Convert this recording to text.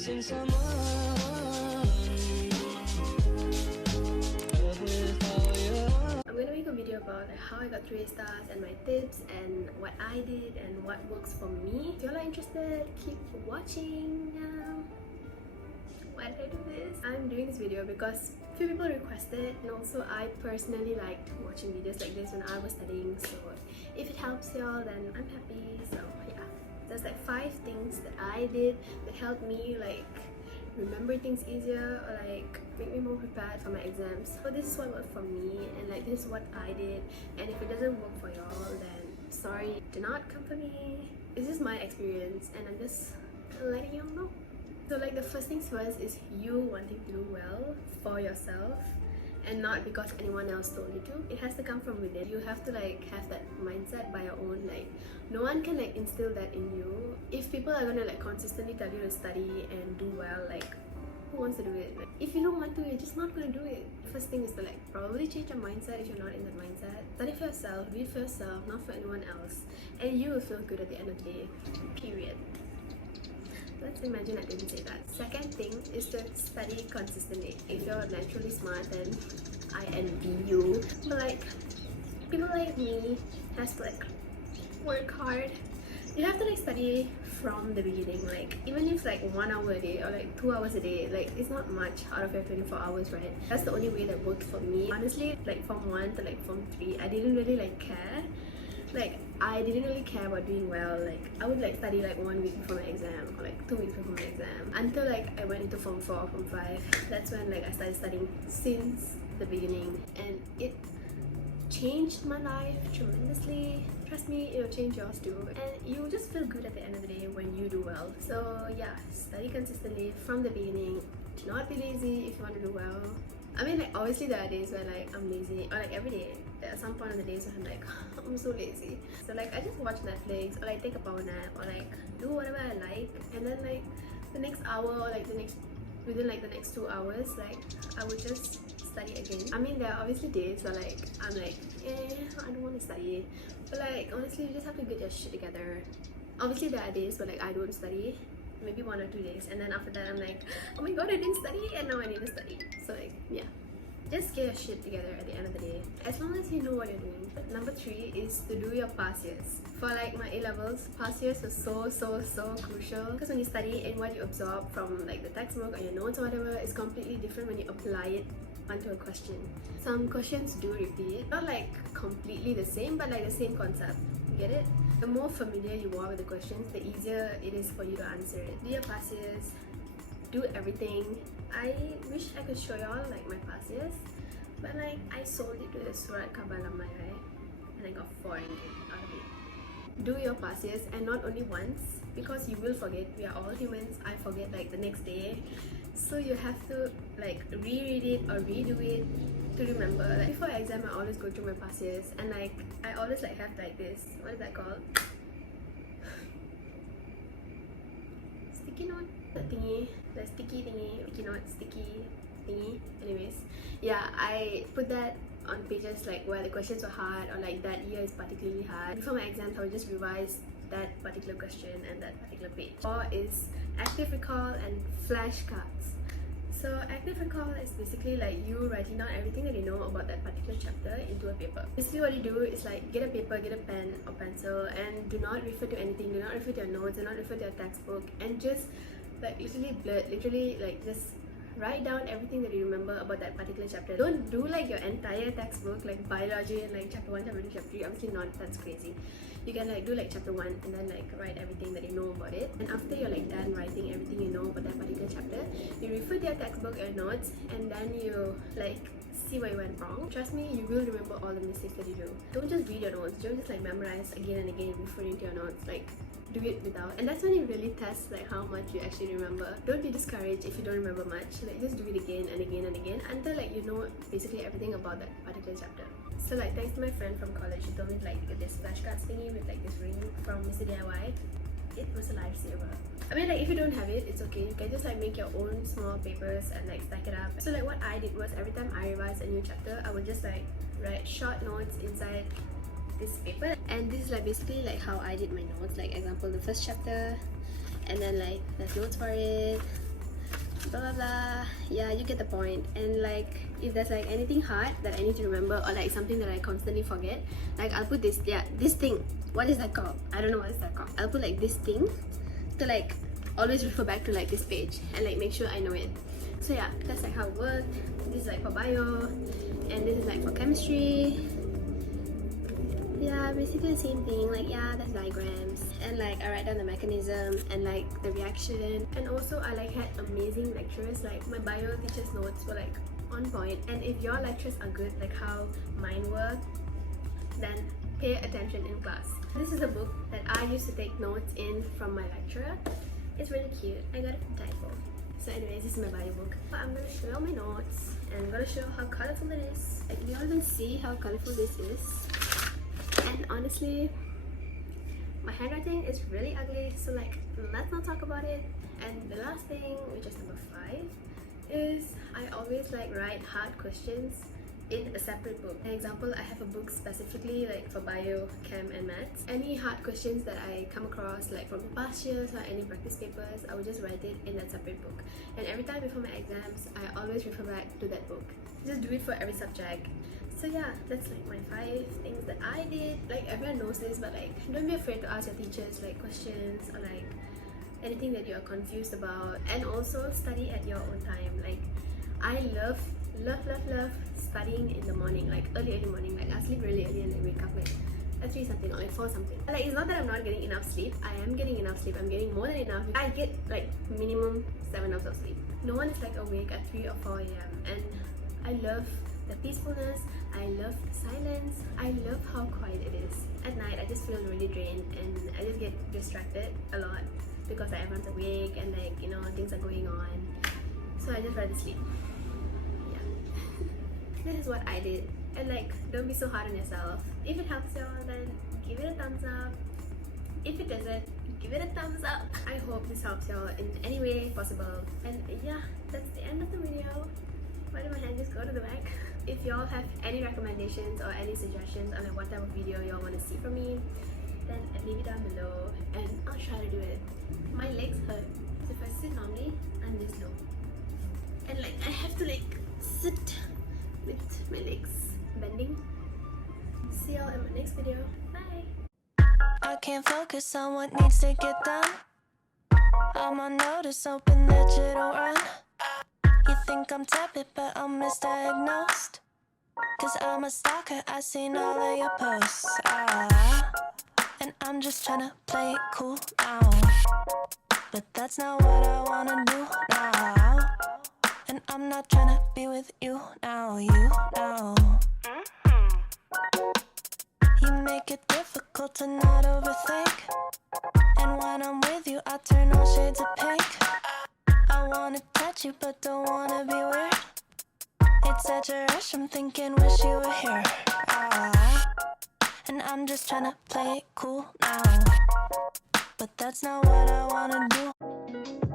missing someone. I'm gonna make a video about how I got 3 stars and my tips and what I did and what works for me. If y'all are interested, keep watching. Why did I do this? I'm doing this video because few people requested, and also I personally liked watching videos like this when I was studying, so if it helps y'all then I'm happy. So yeah, there's like 5 things that I did that helped me like remember things easier or like make me more prepared for my exams. So this is what worked for me, and like this is what I did, and if it doesn't work for y'all then sorry, do not come for me. This is my experience and I'm just letting y'all know. So like the first things first is you wanting to do well for yourself and not because anyone else told you to. It has to come from within. You have to like have that mindset by your own. Like no one can like instill that in you. If people are gonna like consistently tell you to study and do well, like who wants to do it? Like, if you don't want to, you're just not gonna do it. First thing is to like probably change your mindset if you're not in that mindset. Study for yourself, read for yourself, not for anyone else, and you will feel good at the end of the day. Period. Let's imagine I didn't say that. Second thing is to study consistently. If you're naturally smart, then I envy you. But like people like me has to like work hard. You have to like study from the beginning. Like even if it's like 1 hour a day or like 2 hours a day, like it's not much out of your 24 hours, right? That's the only way that works for me. Honestly, like from 1 to like from 3, I didn't really like care. Like I didn't really care about doing well. Like I would like study like 1 week before my exam or like 2 weeks before my exam until like I went into form 4 or form 5. That's when like I started studying since the beginning, and it changed my life tremendously. Trust me, it'll change yours too, and you will just feel good at the end of the day when you do well. So yeah, study consistently from the beginning. Do not be lazy if you want to do well. I mean, like obviously there are days where like I'm lazy, or like every day there are some point of the days where I'm like I'm so lazy, so like I just watch Netflix or like take a power nap or like do whatever I like, and then like the next hour or like within like the next 2 hours, like I would just study again. I mean, there are obviously days where like I'm like I don't want to study, but like honestly you just have to get your shit together. Obviously there are days where like I don't study, maybe 1 or 2 days, and then after that I'm like, oh my god, I didn't study and now I need to study. So like yeah, just get your shit together at the end of the day, as long as you know what you're doing. Number 3 is to do your past years. For like my A-levels, past years was so crucial, because when you study and what you absorb from like the textbook or your notes or whatever is completely different when you apply it onto a question. Some questions do repeat, not like completely the same, but like the same concept. You get it? The more familiar you are with the questions, the easier it is for you to answer it. Do your past years, do everything. I wish I could show y'all like my past years, but like I sold it to the Surat Kabalamai, right? And I got 4 ringgit out of it. Do your past years, and not only once, because you will forget. We are all humans. I forget like the next day, so you have to like reread it or redo it to remember. Like before exam, I always go through my past years, and like I always like have like this, what is that called? Sticky note thingy, the sticky thingy, sticky note, sticky thingy. Anyways, yeah, I put that on pages like where the questions were hard or like that year is particularly hard. Before my exams, I would just revise that particular question and that particular page. 4 is active recall and flashcards. So active recall is basically like you writing down everything that you know about that particular chapter into a paper. Basically what you do is like get a paper, get a pen or pencil, and do not refer to anything, do not refer to your notes, do not refer to your textbook, and just like literally like just write down everything that you remember about that particular chapter. Don't do like your entire textbook, like biology and like chapter 1, chapter 2, chapter 3. Obviously not, that's crazy. You can like do like chapter 1 and then like write everything that you know about it, and after you're like done writing everything you know about that particular chapter, you refer to your textbook or notes, and then you like see where you went wrong. Trust me, you will remember all the mistakes that you do. Don't just read your notes, don't just like memorize again and again referring to your notes. Like do it without, and that's when you really test like how much you actually remember. Don't be discouraged if you don't remember much. Like just do it again and again and again until like you know basically everything about that particular chapter. So like thanks to my friend from college, she told me to like get this flashcards thingy with like this ring from Mr. DIY. It was a lifesaver. I mean, like if you don't have it, it's okay. You can just like make your own small papers and like stack it up. So like what I did was every time I revised a new chapter, I would just like write short notes inside this paper, and this is like basically like how I did my notes. Like example, the first chapter, and then like there's notes for it, blah blah blah. Yeah, you get the point. And like if there's like anything hard that I need to remember, or like something that I constantly forget, like I'll put this, yeah, this thing. What is that called? I don't know what is that called. I'll put like this thing to like always refer back to like this page and like make sure I know it. So yeah, that's like how it worked. This is like for bio, and this is like for chemistry. Yeah, basically the same thing. Like yeah, that's diagrams, and like I write down the mechanism and like the reaction. And also I like had amazing lecturers. Like my bio teacher's notes were like on point, and if your lectures are good like how mine were, then pay attention in class. This is a book that I used to take notes in from my lecturer. It's really cute. I got it from Typo. So anyways, this is my bio book. I'm gonna show you my notes, and I'm gonna show how colorful it is. Like, you all even see how colorful this is. And honestly, my handwriting is really ugly, so like let's not talk about it. And the last thing, which is number 5, is I always like write hard questions in a separate book. For example, I have a book specifically like for bio, chem and maths. Any hard questions that I come across like from past years or any practice papers, I will just write it in that separate book. And every time before my exams, I always refer back to that book. Just do it for every subject. So yeah, that's like my 5 things that I did. Like everyone knows this, but like don't be afraid to ask your teachers like questions or like anything that you're confused about. And also study at your own time. Like I love studying in the morning, like early morning. Like I sleep really early and I wake up like at 3 something or like 4 something. Like it's not that I'm not getting enough sleep. I am getting enough sleep. I'm getting more than enough. I get like minimum 7 hours of sleep. No one is like awake at 3 or 4 a.m. and I love the peacefulness. I love the silence. I love how quiet it is. At night I just feel really drained and I just get distracted a lot because like, everyone's awake and like you know things are going on. So I just rather sleep. This is what I did, and like don't be so hard on yourself. If it helps you, then give it a thumbs up. If it doesn't, give it a thumbs up. I hope this helps you in any way possible. And yeah, that's the end of the video. Why did my hand just go to the back? If y'all have any recommendations or any suggestions on like what type of video y'all want to see from me, then leave it down below and I'll try to do it. My legs hurt, so if I sit normally, I'm this low, and like I have to like sit with my legs bending. See y'all in my next video. Bye! I can't focus on what needs to get done. I'm on notice, hoping that you don't run. You think I'm tepid, but I'm misdiagnosed. Cause I'm a stalker, I seen all of your posts. And I'm just tryna play it cool now. But that's not what I wanna do now. And I'm not tryna be with you now, you know. You make it difficult to not overthink. And when I'm with you, I turn all shades of pink. I wanna touch you, but don't wanna be weird. It's such a rush, I'm thinking, wish you were here. And I'm just tryna play it cool now. But that's not what I wanna do.